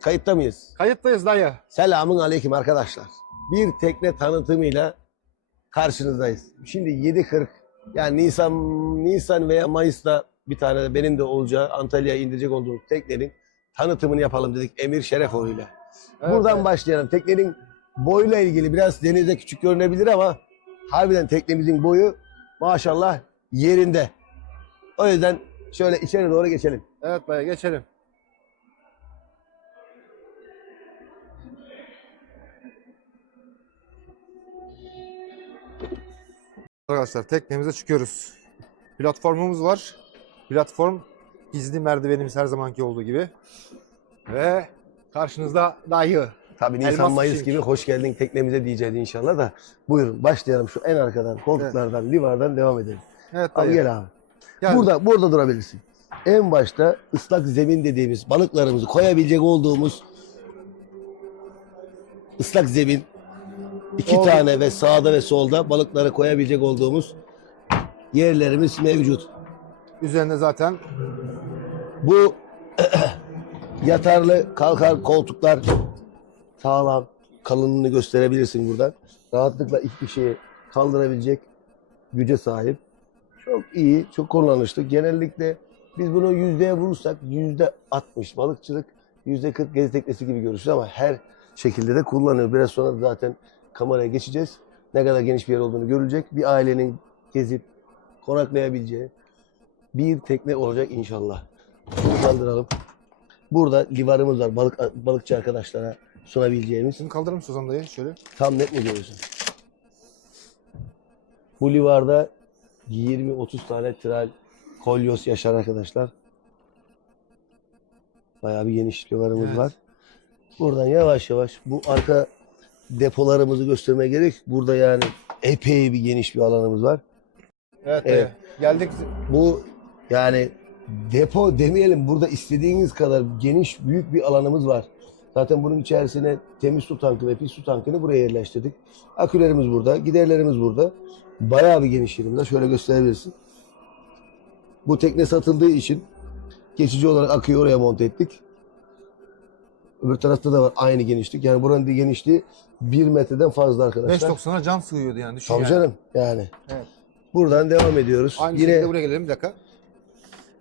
Kayıtta mıyız? Kayıttayız dayı. Selamun aleyküm arkadaşlar. Bir tekne tanıtımıyla karşınızdayız. Şimdi 7.40 yani Nisan Nisan veya Mayıs'ta bir tane de benim de olacağı Antalya'ya indirecek olduğum teknenin tanıtımını yapalım dedik Emir Şerefoğlu ile. Evet, Buradan evet. başlayalım. Teknenin boyuyla ilgili biraz denizde küçük görünebilir ama harbiden teknemizin boyu maşallah yerinde. O yüzden şöyle içeri doğru geçelim. Evet dayı geçelim. Arkadaşlar teknemize çıkıyoruz. Platformumuz var. Platform gizli merdivenimiz her zamanki olduğu gibi. Ve karşınızda dayı. Tabii Nisan Elmas Mayıs fişek. gibi hoş geldin teknemize diyeceğiz inşallah da. Buyurun başlayalım şu en arkadan koltuklardan livardan devam edelim. Evet Abi dayı. gel abi. Gel. Burada burada durabilirsin. En başta ıslak zemin dediğimiz balıklarımızı koyabilecek olduğumuz ıslak zemin iki tane ve sağda ve solda balıkları koyabilecek olduğumuz yerlerimiz mevcut. Üzerinde zaten Bu yatarlı kalkar koltuklar sağlam kalınlığını gösterebilirsin buradan. Rahatlıkla hiçbir şeyi kaldırabilecek güce sahip. Çok iyi, çok kullanışlı. Genellikle biz bunu yüzdeye vurursak yüzde 60 balıkçılık, yüzde 40 gezi teknesi gibi görüşürüz ama her şekilde de kullanıyor. Biraz sonra zaten kameraya geçeceğiz. Ne kadar geniş bir yer olduğunu görülecek. Bir ailenin gezip konaklayabileceği bir tekne olacak inşallah. Kaldıralım. Burada livarımız var. Balık balıkçı arkadaşlara sunabileceğimiz. şunu kaldırır mısın Ozan dayı? Şöyle. Tam net mi görüyorsun? Bu livarda 20-30 tane tral kolyos yaşar arkadaşlar. Bayağı bir geniş livarımız Evet. var. Buradan yavaş yavaş bu arka depolarımızı göstermeye gerek. Burada yani epey bir geniş bir alanımız var. Evet, Evet. Geldik. Bu yani depo demeyelim burada istediğiniz kadar geniş büyük bir alanımız var. Zaten bunun içerisine temiz su tankı ve pis su tankını buraya yerleştirdik. Akülerimiz burada, giderlerimiz burada. Bayağı bir geniş yerimde. Şöyle gösterebilirsin. Bu tekne satıldığı için geçici olarak aküyü oraya monte ettik. Öbür tarafta da var aynı genişlik. Yani buranın genişliği 1 metreden fazla arkadaşlar. 5.90'a cam sığıyordu yani. Düşün Tabii yani. canım yani. Evet. Buradan devam ediyoruz. Aynı Yine şekilde buraya gelelim bir dakika.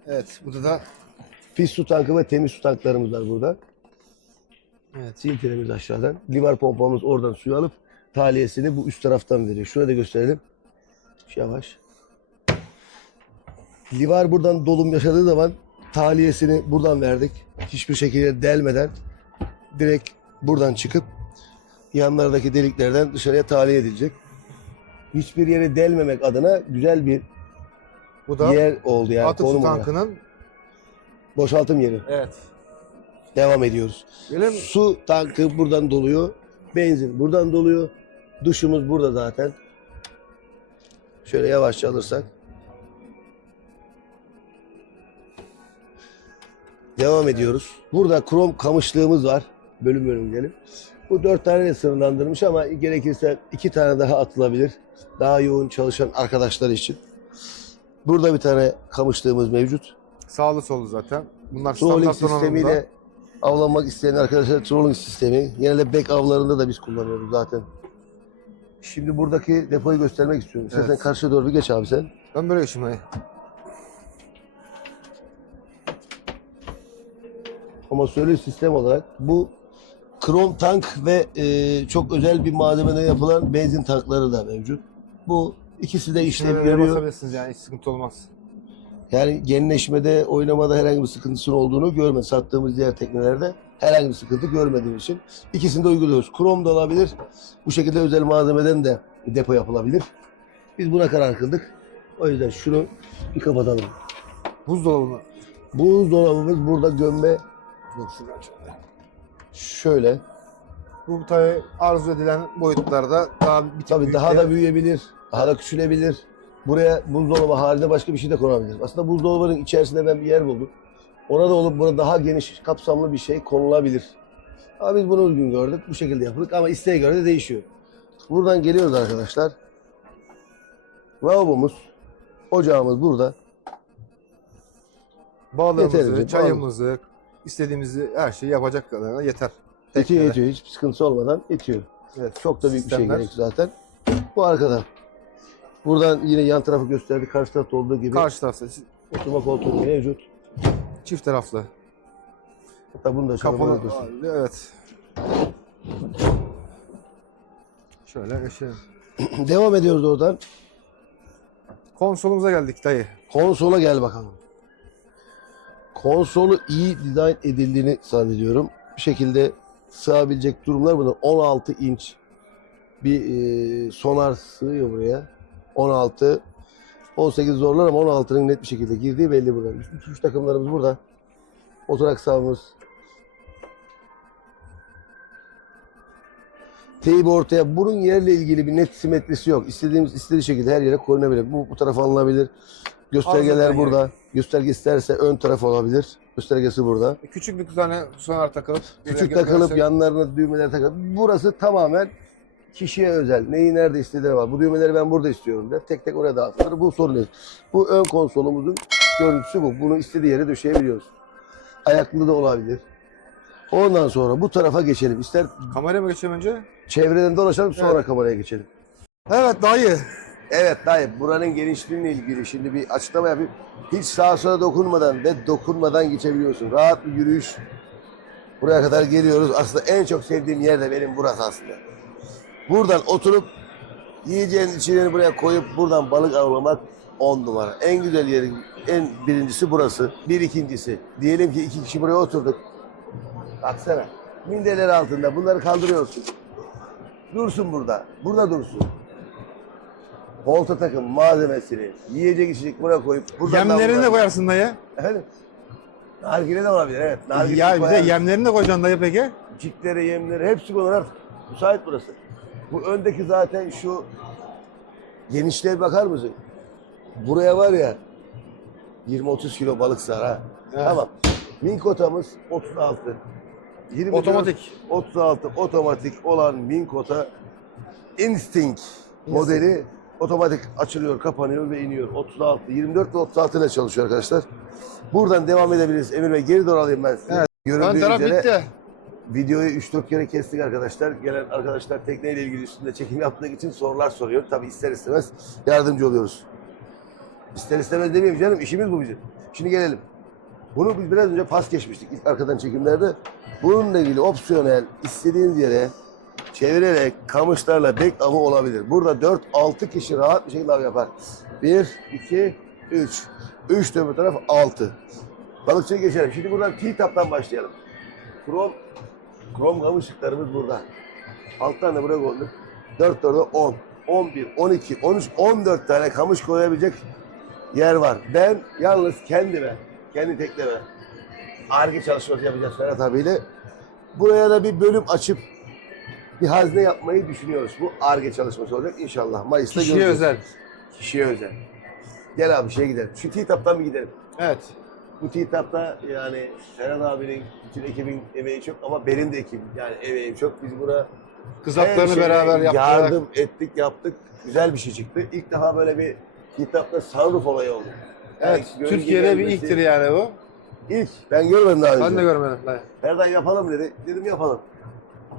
Evet burada da pis su tankı ve temiz su tanklarımız var burada. evet. Siltelemiz aşağıdan. Livar pompamız oradan suyu alıp tahliyesini bu üst taraftan veriyor. Şurada da gösterelim. Yavaş. Livar buradan dolum yaşadığı zaman tahliyesini buradan verdik. Hiçbir şekilde delmeden direkt buradan çıkıp yanlardaki deliklerden dışarıya tahliye edilecek. Hiçbir yere delmemek adına güzel bir Bu da yer oldu yani. atık su konum olarak. tankının Boşaltım yeri. evet. Devam ediyoruz. Gelelim. Su tankı buradan doluyor. Benzin buradan doluyor. Duşumuz burada zaten. Şöyle yavaşça alırsak. Devam ediyoruz. Burada krom kamışlığımız var. Bölüm bölüm gidelim. Bu dört tane sınırlandırmış ama gerekirse iki tane daha atılabilir. Daha yoğun çalışan arkadaşlar için. Burada bir tane kamışlığımız mevcut. Sağlı sollu zaten. Bunlar Trolling standart donanımda. sistemiyle avlanmak isteyen arkadaşlar trolling sistemi. Genelde back avlarında da biz kullanıyoruz zaten. Şimdi buradaki depoyu göstermek istiyorum. Evet. karşıya doğru bir geç abi sen. Ben böyle geçeyim dayı. Amatörlü sistem olarak bu krom tank ve e, çok özel bir malzemeden yapılan benzin tankları da mevcut. Bu ikisi de işlev görüyor. yani hiç sıkıntı olmaz. Yani genleşmede, oynamada herhangi bir sıkıntısının olduğunu görmedim. Sattığımız diğer teknelerde herhangi bir sıkıntı görmediğim için ikisini de uyguluyoruz. Krom da olabilir. Bu şekilde özel malzemeden de depo yapılabilir. Biz buna karar kıldık. O yüzden şunu bir kapatalım. Buzdolabı mı? Buzdolabımız burada gömme Dur şuradan şöyle. Şöyle. Bu tabii arzu edilen boyutlarda daha bir tık Tabii daha da büyüyebilir. Daha da küçülebilir. Buraya buzdolabı halinde başka bir şey de konabilir. Aslında buzdolabının içerisinde ben bir yer buldum. Ona da olup burada daha geniş, kapsamlı bir şey konulabilir. Ama biz bunu uygun gördük. Bu şekilde yaptık ama isteğe göre de değişiyor. Buradan geliyoruz arkadaşlar. Lavabomuz, ocağımız burada. Balığımızı, Yeterince, çayımızı, istediğimizi her şeyi yapacak kadar yeter. Etiyor Teknede. etiyor. Hiçbir sıkıntısı olmadan etiyor. Evet. Çok da büyük bir şey Sistemler. gerek zaten. Bu arkada. Buradan yine yan tarafı gösterdi. Karşı tarafta olduğu gibi Karşı tarafta oturma koltuğu mevcut. çift taraflı. Hatta bunu da şöyle Kapalı. böyle dursun. Evet. Şöyle yaşayalım. Devam ediyoruz oradan. Konsolumuza geldik dayı. Konsola gel bakalım. Konsolu iyi dizayn edildiğini zannediyorum. Bir şekilde sığabilecek durumlar bunlar. 16 inç bir e, sonar sığıyor buraya. 16 18 zorlar ama 16'nın net bir şekilde girdiği belli burada. Üst uçuş takımlarımız burada. Oturak sahamız. Teybi ortaya. Bunun yerle ilgili bir net simetrisi yok. İstediğimiz istediği şekilde her yere koyulabilir. Bu bu tarafa alınabilir. Göstergeler Arkadan burada. Gösterge isterse ön taraf olabilir. Göstergesi burada. Küçük bir tane sonar takılıp. Küçük takılıp görsek- yanlarına düğmeler takılıp. Burası tamamen kişiye özel. Neyi nerede istediğine var. Bu düğmeleri ben burada istiyorum der. Tek tek oraya dağıtılır. Bu sorun değil. Bu ön konsolumuzun görüntüsü bu. Bunu istediği yere döşeyebiliyoruz. Ayaklı da olabilir. Ondan sonra bu tarafa geçelim. İster Kameraya mı geçelim önce? çevreden dolaşalım sonra Evet. kameraya geçelim. Evet dayı. Evet dayı buranın genişliğiyle ilgili şimdi bir açıklama yapayım. Hiç sağa sola dokunmadan ve dokunmadan geçebiliyorsun. Rahat bir yürüyüş. Buraya kadar geliyoruz. Aslında en çok sevdiğim yer de benim burası aslında. Buradan oturup yiyeceğin içeceğini buraya koyup buradan balık avlamak on numara. En güzel yerin en birincisi burası. Bir ikincisi. Diyelim ki iki kişi buraya oturduk. Baksana. Mindeler altında bunları kaldırıyorsun. Dursun burada. Burada dursun. Volta takım malzemesini, yiyecek içecek buraya koyup buradan Yemlerini de koyarsın dayı. Efendim? Nargile de olabilir evet. Nargile Ya bir de yemlerini de koyacaksın dayı peki. Cikleri, yemleri hepsi konur artık. Müsait burası. Bu öndeki zaten şu genişliğe bakar mısın? Buraya var ya 20-30 kilo balık sığar ha. Evet. Tamam. Minkotamız 36. 20 Otomatik. 36 otomatik olan Minkota Instinct modeli otomatik açılıyor, kapanıyor ve iniyor. 36, 24 ve 36 ile çalışıyor arkadaşlar. Buradan devam edebiliriz. Emir Bey geri doğru alayım ben sizi. Evet. Görüldüğü Ön taraf üzere bitti. Videoyu 3-4 kere kestik arkadaşlar. Gelen arkadaşlar tekneyle ilgili üstünde çekim yaptığı için sorular soruyor. Tabii ister istemez yardımcı oluyoruz. İster istemez demeyeyim canım işimiz bu bizim. Şimdi gelelim. Bunu biz biraz önce pas geçmiştik ilk arkadan çekimlerde. Bununla ilgili opsiyonel istediğiniz yere çevirerek kamışlarla bek avı olabilir. Burada 4-6 kişi rahat bir şekilde av yapar. 1, 2, 3. 3 de bu taraf 6. Balıkçıya geçelim. Şimdi buradan T-Tap'tan başlayalım. Krom Krom kamışlıklarımız burada. Alt tane buraya koyduk. 4 orada 10, 11, 12, 13, 14 tane kamış koyabilecek yer var. Ben yalnız kendime, kendi tekneme arge çalışması yapacağız Ferhat abiyle. Buraya da bir bölüm açıp bir hazne yapmayı düşünüyoruz. Bu arge çalışması olacak inşallah. Mayıs'ta Kişiye göreceğiz. özel. Kişiye özel. Gel abi şeye gidelim. Şu T-Tap'tan bir gidelim. Evet. Bu T-Tap'ta yani Ferhat abinin bütün ekibin emeği çok ama benim de ekibim yani emeğim çok. Biz buna Kızaklarını her şeye beraber yaptık. Yardım ettik, yaptık. Güzel bir şey çıktı. İlk defa böyle bir T-Tap'ta sunroof olayı oldu. Evet. Yani Türkiye'de bir ilktir yani bu. İlk. Ben görmedim daha önce. Ben de görmedim dayı. Ferdan yapalım dedi. Dedim yapalım.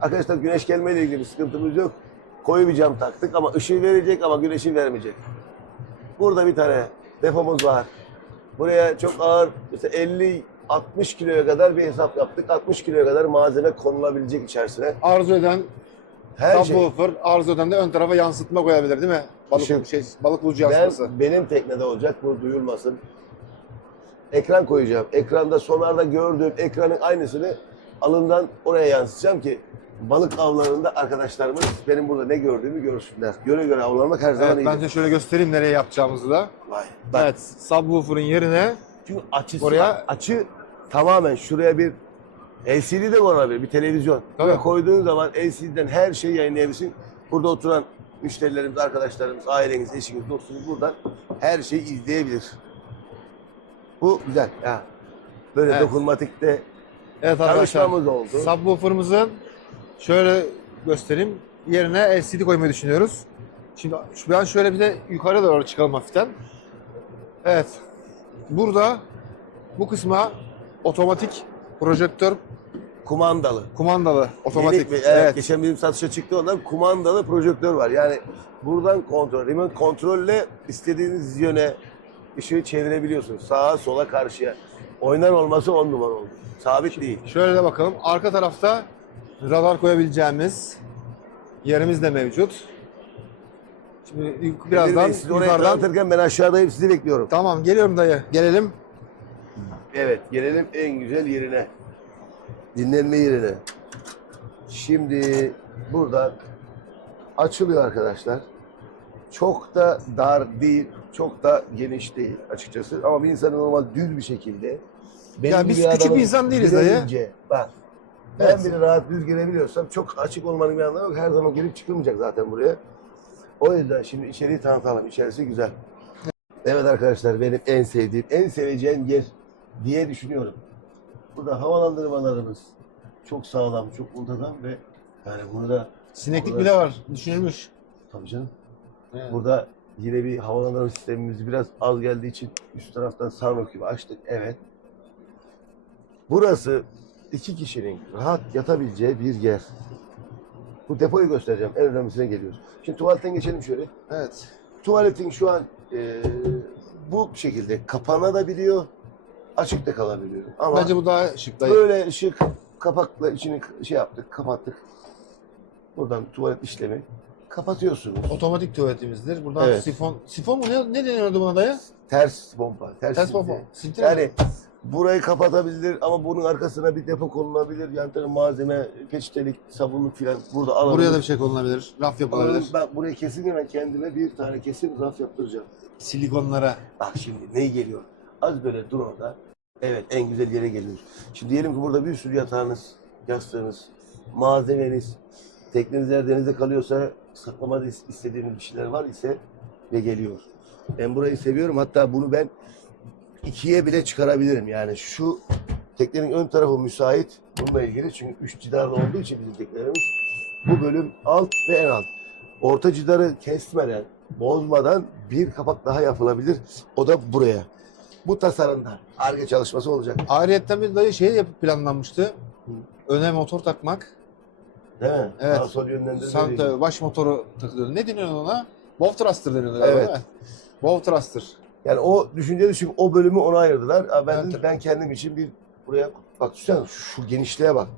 Arkadaşlar güneş gelmeyle ilgili bir sıkıntımız yok. Koyu bir cam taktık ama ışığı verecek ama güneşi vermeyecek. Burada bir tane depomuz var. Buraya çok ağır mesela 50 60 kiloya kadar bir hesap yaptık. 60 kiloya kadar malzeme konulabilecek içerisine. Arzu eden Her şey. subwoofer, arzu eden de ön tarafa yansıtma koyabilir değil mi? Balık Işık. şey balık bulucu yansıması. Ben, benim teknede olacak bu duyulmasın. Ekran koyacağım. Ekranda sonarda gördüğüm ekranın aynısını alından oraya yansıtacağım ki balık avlarında arkadaşlarımız benim burada ne gördüğümü görsünler. Göre göre avlanmak her zaman Evet, iyidir. ben de şöyle göstereyim nereye yapacağımızı da. Vay. Bak, Evet, subwoofer'ın yerine Çünkü açısı Oraya- var. Açı tamamen şuraya bir LCD de konulabilir. Bir televizyon. Buraya Tabii. koyduğun zaman LCD'den her şeyi yayınlayabilirsin. Burada oturan müşterilerimiz, arkadaşlarımız, aileniz, eşiniz, dostunuz buradan her şeyi izleyebilir. Bu güzel. Ya. Böyle Evet. dokunmatikte evet arkadaşlar. tanışmamız oldu. Subwoofer'ımızın şöyle göstereyim. Yerine LCD koymayı düşünüyoruz. Şimdi şu- ben şöyle bir de yukarı doğru çıkalım hafiften. Evet. Burada bu kısma otomatik projektör Kumandalı. kumandalı otomatik. Yeni- evet, evet. Geçen benim satışa çıktı ondan kumandalı projektör var. Yani buradan kontrol, remote kontrolle istediğiniz yöne ışığı çevirebiliyorsunuz. Sağa, sola, karşıya. Oynar olması on numara oldu. Sabit değil. Şöyle de bakalım. Arka tarafta radar koyabileceğimiz yerimiz de mevcut. Şimdi birazdan siz orayı yukarıdan tanıtırken ben aşağıdayım sizi bekliyorum. Tamam geliyorum dayı. Gelelim. Evet, gelelim en güzel yerine. Dinlenme yerine. Şimdi buradan açılıyor arkadaşlar. Çok da dar değil, çok da geniş değil açıkçası. Ama bir insanın normal düz bir şekilde. benim Ya biz küçük bir insan değiliz dayı. Bak, ben bile rahat düz gelebiliyorsam çok açık olmanın bir anlamı yok. Her zaman gelip çıkılmayacak zaten buraya. O yüzden şimdi içeriği tanıtalım. İçerisi güzel. Evet arkadaşlar benim en sevdiğim, en seveceğim yer diye düşünüyorum. Burada havalandırmalarımız çok sağlam, çok muntazam ve yani burada Sineklik Burada- bile var. Düşünülmüş. tabii canım Evet. burada yine bir havalandırma sistemimiz biraz az geldiği için üst taraftan sunroof gibi açtık. Evet. Burası iki kişinin rahat yatabileceği bir yer. Bu depoyu göstereceğim. En önemlisine geliyoruz. Şimdi tuvaletten geçelim şöyle. Evet. Tuvaletin şu an e, bu şekilde kapanabiliyor, açık da kalabiliyor. Ama Bence bu daha şık dayı. böyle ışık kapakla içini şey yaptık, kapattık. Buradan tuvalet işlemi kapatıyorsunuz. Otomatik tuvaletimizdir. Buradan Evet. sifon. Sifon mu? Ne, ne deniyordu buna dayı? Ters pompa, ters, Ters pompa. Sinti mi? Yani burayı kapatabilir ama bunun arkasına bir depo konulabilir. Yan tarafı malzeme, peçetelik, sabunluk filan burada alabilir. Buraya da bir şey konulabilir. Raf yapılabilir. Ben buraya kesin ben kendime bir tane kesin raf yaptıracağım. Silikonlara. Bak şimdi ne geliyor? Az böyle dur orada. Evet en güzel yere geliyoruz. Şimdi diyelim ki burada bir sürü yatağınız, yastığınız, malzemeniz, tekneniz eğer denizde kalıyorsa saklamada is- istediğiniz bir şeyler var ise ve geliyor. Ben burayı seviyorum. Hatta bunu ben ikiye bile çıkarabilirim. Yani şu teknenin ön tarafı müsait bununla ilgili. Çünkü üç cidarlı olduğu için bizim teknelerimiz. Bu bölüm alt ve en alt. Orta cidarı kesmeden, bozmadan bir kapak daha yapılabilir. O da buraya. Bu tasarımda. Arge çalışması olacak. Ayrıyetten bir dayı şey yapıp planlanmıştı. Öne motor takmak. Değil mi? Evet. Sağ sol yönlendirme. Sağ, baş motoru takılıyordu. Ne deniyordu ona? Bow thruster deniyordu Evet. Bow thruster. Yani o düşünceli çünkü o bölümü ona ayırdılar. Aa, Ben, Evet. ben kendim için bir buraya bak sen şu genişliğe bak.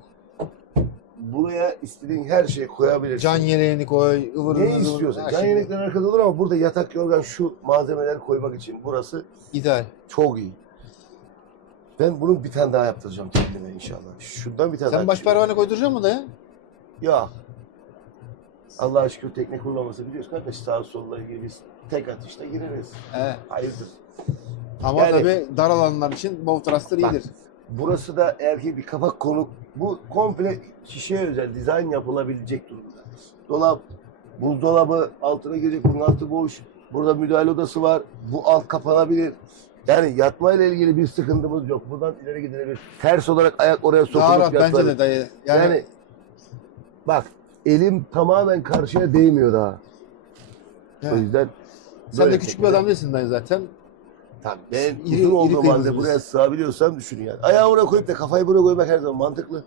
Buraya istediğin her şeyi koyabilirsin. Can yeleğini koy, ıvırını ne zıvırını, istiyorsan. her Can şey yelekler arkada olur ama burada yatak yorgan şu malzemeler koymak için burası İdeal. çok iyi. Ben bunun bir tane daha yaptıracağım kendime inşallah. Şundan bir tane Sen daha baş düşünüyorum. pervane koyduracak mısın dayı? Ya. Allah'a şükür tekne kullanması biliyoruz kardeş sağ solla ilgili biz tek atışta gireriz. He. Hayırdır. Ama Yani- tabii dar alanlar için bow thruster Bak. iyidir. Burası da erkek bir kapak konuk. Bu komple şişeye özel dizayn yapılabilecek durumda. Dolap, buzdolabı altına girecek. Bunun altı boş. Burada müdahale odası var. Bu alt kapanabilir. Yani yatmayla ilgili bir sıkıntımız yok. Buradan ileri gidilebilir. Ters olarak ayak oraya sokulup Daha rahat bence yatılabilir. de dayı. Yani, Yani, bak elim tamamen karşıya değmiyor daha. he. O yüzden sen de küçük bir adam değilsin dayı zaten. Tabii ben İri- uzun olduğum halde buraya sığabiliyorsam düşünün yani. Ayağı oraya koyup da kafayı buraya koymak her zaman mantıklı.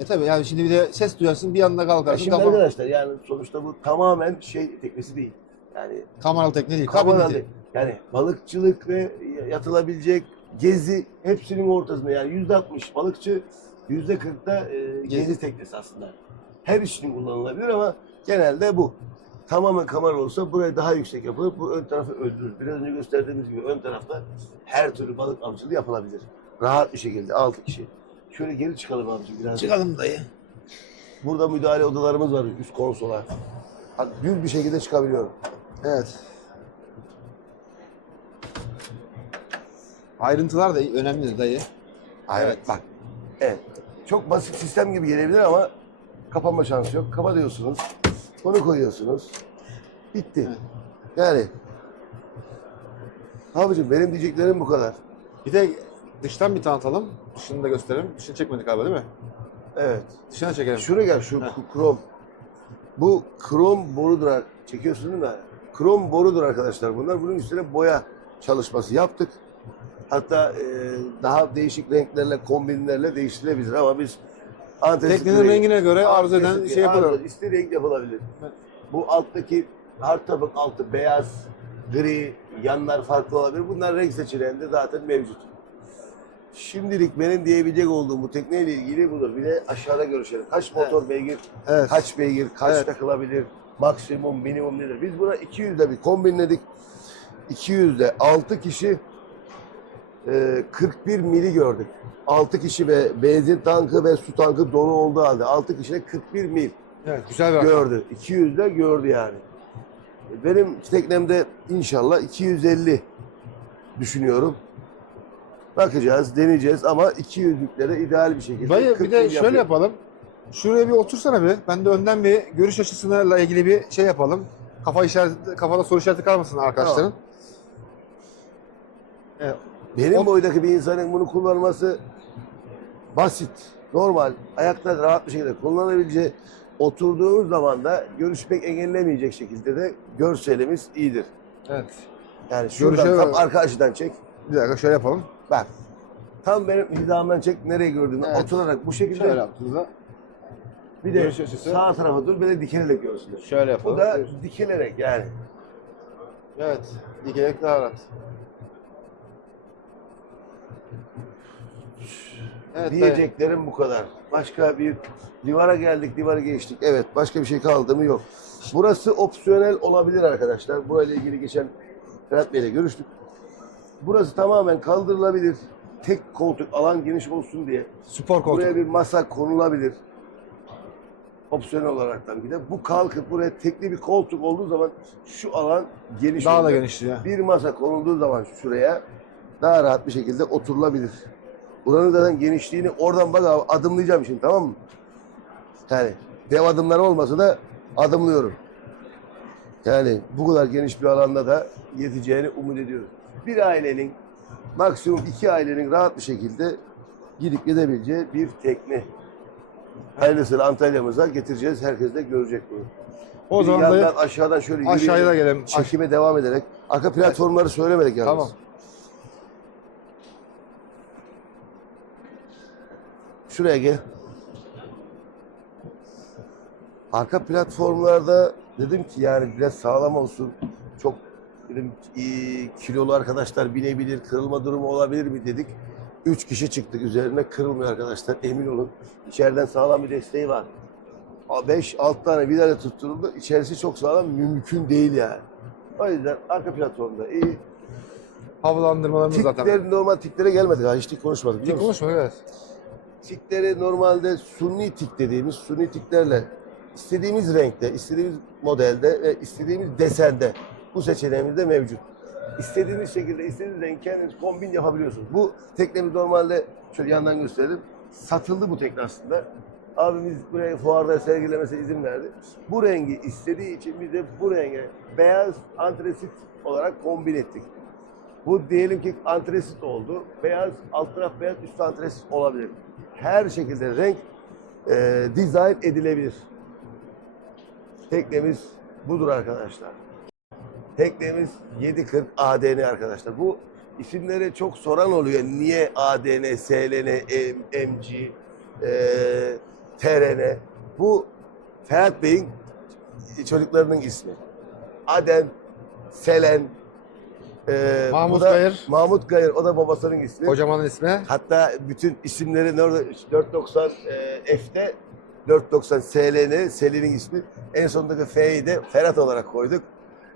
E tabii yani şimdi bir de ses duyarsın bir anda Ya kalkarsın. şimdi Tamam. arkadaşlar yani sonuçta bu tamamen şey teknesi değil. Yani Kameralı tekne değil. Kabin değil. Yani balıkçılık ve yatılabilecek gezi hepsinin ortasında. Yani yüzde altmış balıkçı, yüzde kırkta e, gezi teknesi aslında. Her için kullanılabilir ama genelde bu. Tamamen kamera olsa buraya daha yüksek yapılır. Bu ön tarafı öldürür. Biraz önce gösterdiğimiz gibi ön tarafta her türlü balık avcılığı yapılabilir. Rahat bir şekilde altı kişi. Şöyle geri çıkalım abicim biraz. Çıkalım dayı. Burada müdahale odalarımız var üst konsola. Düz bir şekilde çıkabiliyorum. Evet. Ayrıntılar da önemli dayı. Evet. Bak. Evet. Çok basit sistem gibi gelebilir ama kapanma şansı yok. Kapatıyorsunuz. Bunu koyuyorsunuz. Bitti. Yani abicim benim diyeceklerim bu kadar. Bir de dıştan bir tanıtalım. Dışını da gösterelim. Dışını çekmedik galiba değil mi? Evet. Dışına çekelim. Şuraya gel şu Heh. krom. Bu krom borudur. Çekiyorsun değil mi? Krom borudur arkadaşlar bunlar. Bunun üstüne boya çalışması yaptık. Hatta e, daha değişik renklerle, kombinlerle değiştirilebilir ama biz antrasit Teknenin rengine göre arz eden şey yapılır. istediği renk yapılabilir. Evet. Bu alttaki hard tabak altı beyaz, gri, yanlar farklı olabilir. Bunlar renk seçeneğinde zaten mevcut. Şimdilik benim diyebilecek olduğum bu tekneyle ilgili budur. Bir de aşağıda görüşelim. Kaç motor beygir, Evet. kaç beygir, kaç Evet. takılabilir, maksimum, minimum nedir? Biz buna 200'de bir kombinledik. 200'de 6 kişi e, 41 mili gördük. 6 kişi ve benzin tankı ve su tankı dolu olduğu halde 6 kişi de 41 mil Evet, güzel bir rakam. gördü. 200'de gördü yani. Benim teknemde inşallah 250 düşünüyorum. Bakacağız, deneyeceğiz ama 200'lüklere ideal bir şekilde Dayı 40 bir de mil şöyle yapıyor. yapalım. Şuraya bir otursana bir. Ben de önden bir görüş açısıyla ilgili bir şey yapalım. Kafa işareti, kafada soru işareti kalmasın arkadaşların. Evet. Benim O- boydaki bir insanın bunu kullanması basit, normal, ayakta rahat bir şekilde kullanabileceği, oturduğumuz zaman da görüş pek engellemeyecek şekilde de görselimiz iyidir. Evet. Yani şuradan Görüşe- tam arka açıdan çek. Bir dakika şöyle yapalım. Bak. Tam benim hizamdan çek nereye gördüğümü Evet. oturarak bu şekilde Şöyle yaptığımızda. bir de sağ tarafa dur bir de dikilerek görsünler. Şöyle Bu yapalım. da dikilerek yani. Evet. Dikerek daha rahat. Evet, dayı. Diyeceklerim bu kadar. Başka bir divara geldik, divarı geçtik. Evet, başka bir şey kaldı mı yok. Burası opsiyonel olabilir arkadaşlar. Burayla ilgili geçen Ferhat Bey'le görüştük. Burası tamamen kaldırılabilir. Tek koltuk, alan geniş olsun diye. Spor koltuk. Buraya bir masa konulabilir. Opsiyonel olaraktan bir de bu kalkıp buraya tekli bir koltuk olduğu zaman şu alan geniş Daha da genişliyor. Bir masa konulduğu zaman şuraya daha rahat bir şekilde oturulabilir. Buranın zaten genişliğini oradan bak abi adımlayacağım şimdi tamam mı? Yani dev adımlar olmasa da adımlıyorum. Yani bu kadar geniş bir alanda da yeteceğini umut ediyorum. Bir ailenin maksimum iki ailenin rahat bir şekilde gidip gidebileceği bir tekne. Hayırlısıyla Antalya'mıza getireceğiz. Herkes de görecek bunu. O Bir zaman dayı aşağıdan şöyle aşağıya da yürüyelim. gelelim. Çekime devam ederek. Arka platformları söylemedik yalnız. Tamam. Şuraya gel. Arka platformlarda dedim ki yani biraz sağlam olsun. Çok dedim iyi, kilolu arkadaşlar binebilir, kırılma durumu olabilir mi dedik. Üç kişi çıktık üzerine kırılmıyor arkadaşlar emin olun. İçeriden sağlam bir desteği var. 5-6 tane vidayla tutturuldu. İçerisi çok sağlam mümkün değil yani. O yüzden arka platformda iyi. Havalandırmalarımız zaten. Tikler normal tiklere gelmedik. Hiç tik konuşmadık Tik musun? konuşma evet. Tikleri normalde sunni tik dediğimiz sunni tiklerle istediğimiz renkte, istediğimiz modelde ve istediğimiz desende bu seçeneğimiz de mevcut. İstediğiniz şekilde, istediğiniz renk kendiniz kombin yapabiliyorsunuz. Bu teknemiz normalde şöyle yandan gösterelim. Satıldı bu tekne aslında. Abimiz buraya fuarda sergilemesine izin verdi. Bu rengi istediği için biz de bu renge beyaz antresit olarak kombin ettik. Bu diyelim ki antresit oldu. Beyaz, alt taraf beyaz, üst antresit olabilir. Her şekilde renk e, dizayn edilebilir. Teknemiz budur arkadaşlar. Teknemiz 740 ADN arkadaşlar. Bu isimleri çok soran oluyor. Niye ADN, SLN, M- MG, e, TRN? Bu Ferhat Bey'in çocuklarının ismi. Adem, Selen, e, Mahmut bu da Gayır. Mahmut Gayır. O da babasının ismi. Kocamanın ismi. Hatta bütün isimleri nerede 490 e, F'de 490 SLN, Selin'in ismi. En sondaki F'yi de Ferhat olarak koyduk.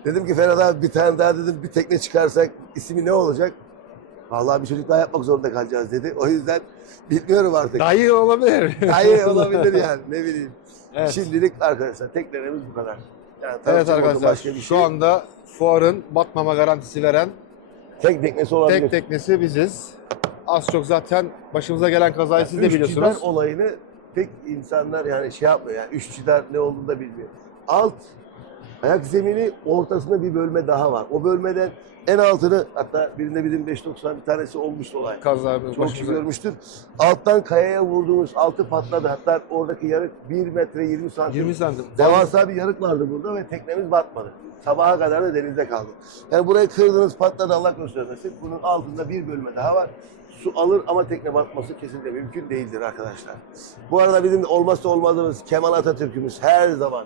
Dedim ki Ferhat abi bir tane daha dedim bir tekne çıkarsak ismi ne olacak? Vallahi bir çocuk daha yapmak zorunda kalacağız dedi. O yüzden bilmiyorum artık. Dayı olabilir. Hayır olabilir yani ne bileyim. Evet. Şimdilik arkadaşlar teknelerimiz bu kadar. Yani Evet arkadaşlar başka bir şu şey. anda fuarın batmama garantisi veren tek teknesi olabilir. tek teknesi biziz. Az çok zaten başımıza gelen kazayı siz de biliyorsunuz. olayını pek insanlar yani şey yapmıyor yani üç ne olduğunu da bilmiyor. Alt Ayak zemini ortasında bir bölme daha var. O bölmeden en altını hatta birinde bizim 590 bir tanesi olmuştu olay. Kazlarımız Çok başımıza. görmüştür. Alttan kayaya vurduğumuz altı patladı. Hatta oradaki yarık 1 metre 20 santim. 20 santim. Devasa bir yarık vardı burada ve teknemiz batmadı. Sabaha kadar da denizde kaldı. Yani burayı kırdınız patladı Allah göstermesin. Bunun altında bir bölme daha var. Su alır ama tekne batması kesinlikle mümkün değildir arkadaşlar. Bu arada bizim olmazsa olmazımız Kemal Atatürk'ümüz her zaman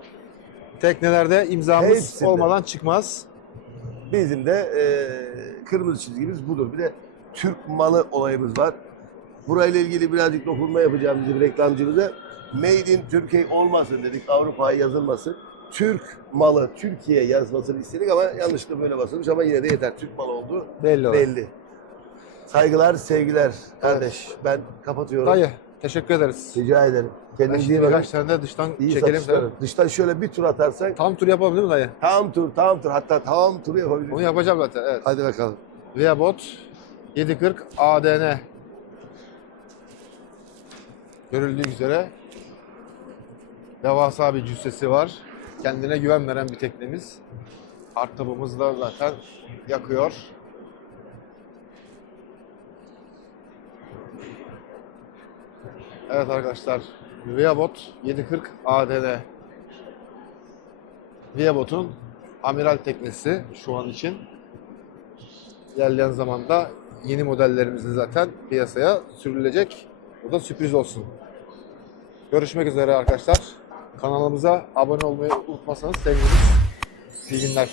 Teknelerde imzamız Hepsinde. olmadan çıkmaz. Bizim de e, kırmızı çizgimiz budur. Bir de Türk malı olayımız var. Burayla ilgili birazcık dokunma yapacağım bizim reklamcımıza. Made in Türkiye olmasın dedik. Avrupa'ya yazılmasın. Türk malı Türkiye yazmasını istedik ama yanlışlıkla böyle basılmış ama yine de yeter. Türk malı oldu Belli belli. Saygılar, sevgiler kardeş. Ben kapatıyorum. Dayı teşekkür ederiz. Rica ederim. Kendinize iyi bakın. birkaç tane de dıştan İyi çekelim. satışlar. Dıştan şöyle bir tur atarsak Tam tur yapalım değil mi dayı? tam tur, tam tur hatta tam turu yapabiliriz. Onu yapacağım zaten evet. Hadi bakalım. Viabot 740 ADN. Görüldüğü üzere devasa bir cüssesi var. Kendine güven veren bir teknemiz. Arttobumuz da zaten yakıyor. Evet arkadaşlar. Viabot 740 ADN. Viabot'un amiral teknesi şu an için. İlerleyen zamanda yeni modellerimizin zaten piyasaya sürülecek. Bu da sürpriz olsun. Görüşmek üzere arkadaşlar. Kanalımıza abone olmayı unutmazsanız seviniriz. İyi günler.